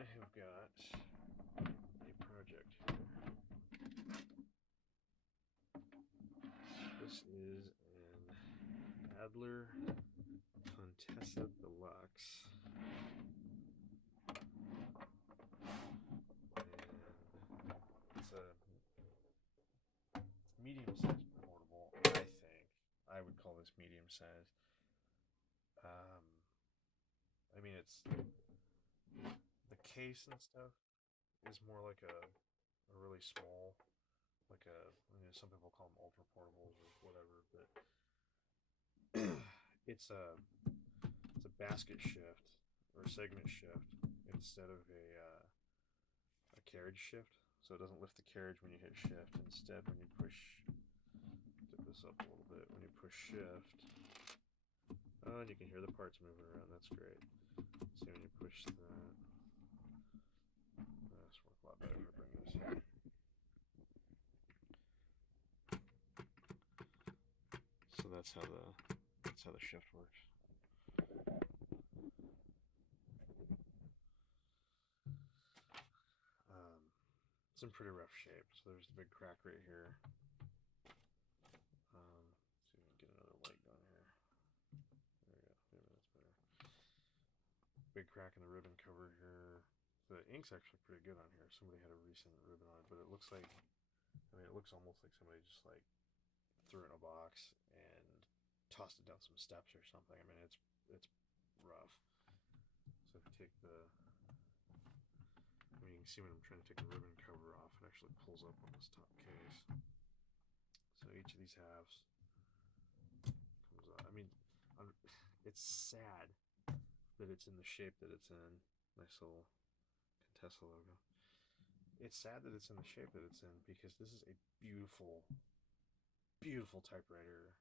I have got a project here. This is an Adler Contessa Deluxe. And it's medium-sized portable, I think. I would call this medium-sized. I mean, it's the case and stuff is more like a really small, like a, some people call them ultra portables or whatever, but it's a basket shift or segment shift instead of a carriage shift. So it doesn't lift the carriage when you hit shift. Instead, when you push, dip this up a little bit, when you push shift, and you can hear the parts moving around. That's great. See, when you push that, this work a lot better if I bring this here. So that's how the shift works. It's in pretty rough shape. So there's the big crack right here. See if we can get another light going here. There we go. Maybe that's better. Big crack in the ribbon cover here. The ink's actually pretty good on here. Somebody had a recent ribbon on it, but it looks like, it looks almost like somebody just like threw it in a box and tossed it down some steps or something. I mean, it's rough. So if you take you can see when I'm trying to take the ribbon cover off, it actually pulls up on this top case. So each of these halves comes out. I mean, it's sad that it's in the shape that it's in. Nice little Contessa logo. It's sad that it's in the shape that it's in because this is a beautiful, beautiful typewriter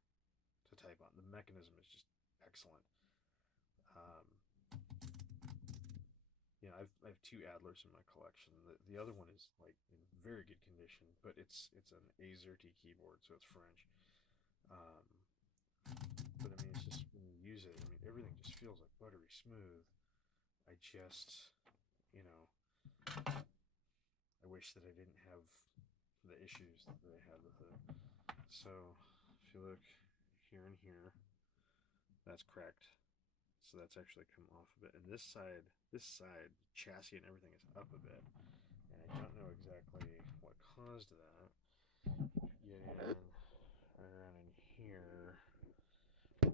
to type on. The mechanism is just excellent. I have two Adlers in my collection. The other one is like in very good condition, but it's an AZERTY keyboard, so it's French. But I mean, it's just when you use it, I mean, everything just feels like buttery smooth. I wish that I didn't have the issues that I had with it. So if you look here and here, that's cracked. So that's actually come off a bit. And this side, chassis and everything is up a bit. And I don't know exactly what caused that. Get in around in here. I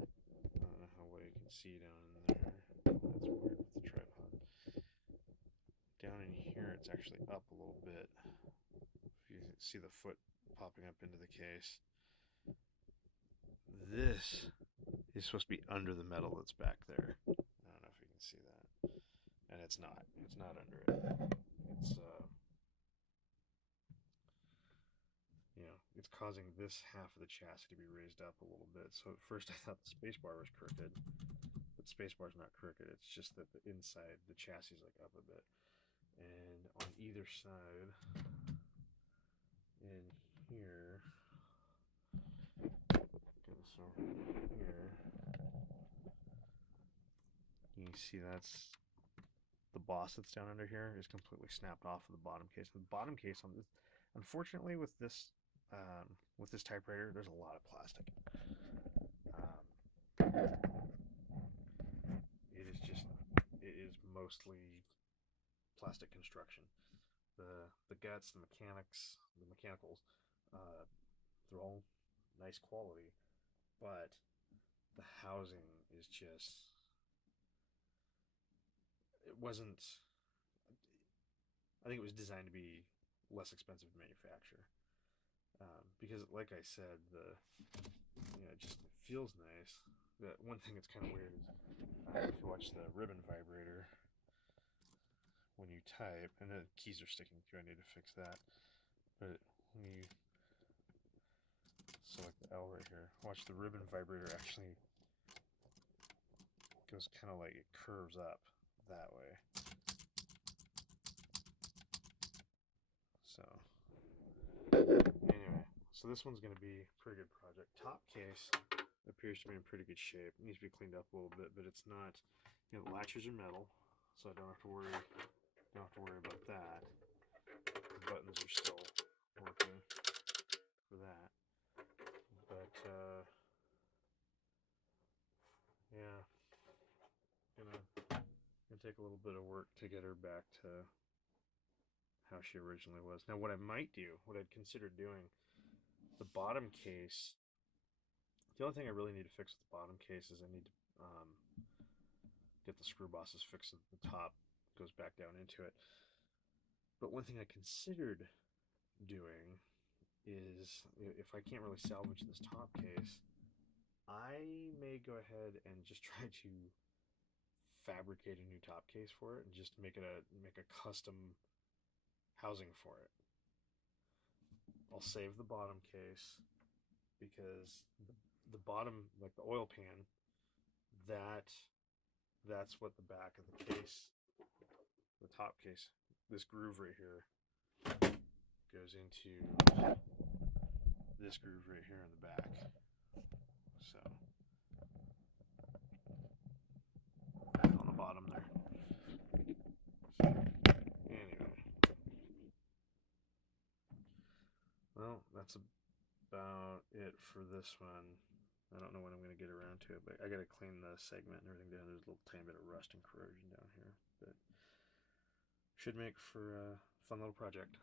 don't know how well you can see down in there. That's weird with the tripod. Down in here, it's actually up a little bit. If you see the foot popping up into the case. This is supposed to be under the metal that's back there. I don't know if you can see that. And it's not. It's not under it. It's causing this half of the chassis to be raised up a little bit. So at first I thought the spacebar was crooked, but the spacebar's not crooked. It's just that the inside, the chassis is like up a bit. And on either side, in here, get this over here, you can see that's the boss that's down under here is completely snapped off of the bottom case. The bottom case on this, unfortunately, with this typewriter, there's a lot of plastic. It is mostly plastic construction. The guts, the mechanics, the mechanicals, they're all nice quality, but the housing is just, it wasn't, I think it was designed to be less expensive to manufacture. Because like I said, it just feels nice. The one thing that's kind of weird is if you watch the ribbon vibrator when you type, and the keys are sticking through, I need to fix that. But when you select the L right here, watch the ribbon vibrator actually goes kind of like it curves up that way. So anyway, so this one's going to be a pretty good project. Top case appears to be in pretty good shape. It needs to be cleaned up a little bit, but it's not, the latches are metal, so I don't have to worry don't have to worry about that. The buttons are still working for that. But, yeah, gonna take a little bit of work to get her back to how she originally was. Now, what I might do, what I'd consider doing, the bottom case, the only thing I really need to fix with the bottom case is I need to get the screw bosses fixed so that the top goes back down into it. But one thing I considered doing is, if I can't really salvage this top case, I may go ahead and just try to fabricate a new top case for it and just make a custom housing for it. I'll save the bottom case because the bottom, like the oil pan, that's what the back of the case, the top case, this groove right here goes into this groove right here in the back. So on the bottom there. Anyway, well, that's about it for this one. I don't know when I'm going to get around to it, but I got to clean the segment and everything down. There's a little tiny bit of rust and corrosion down here, but should make for a fun little project.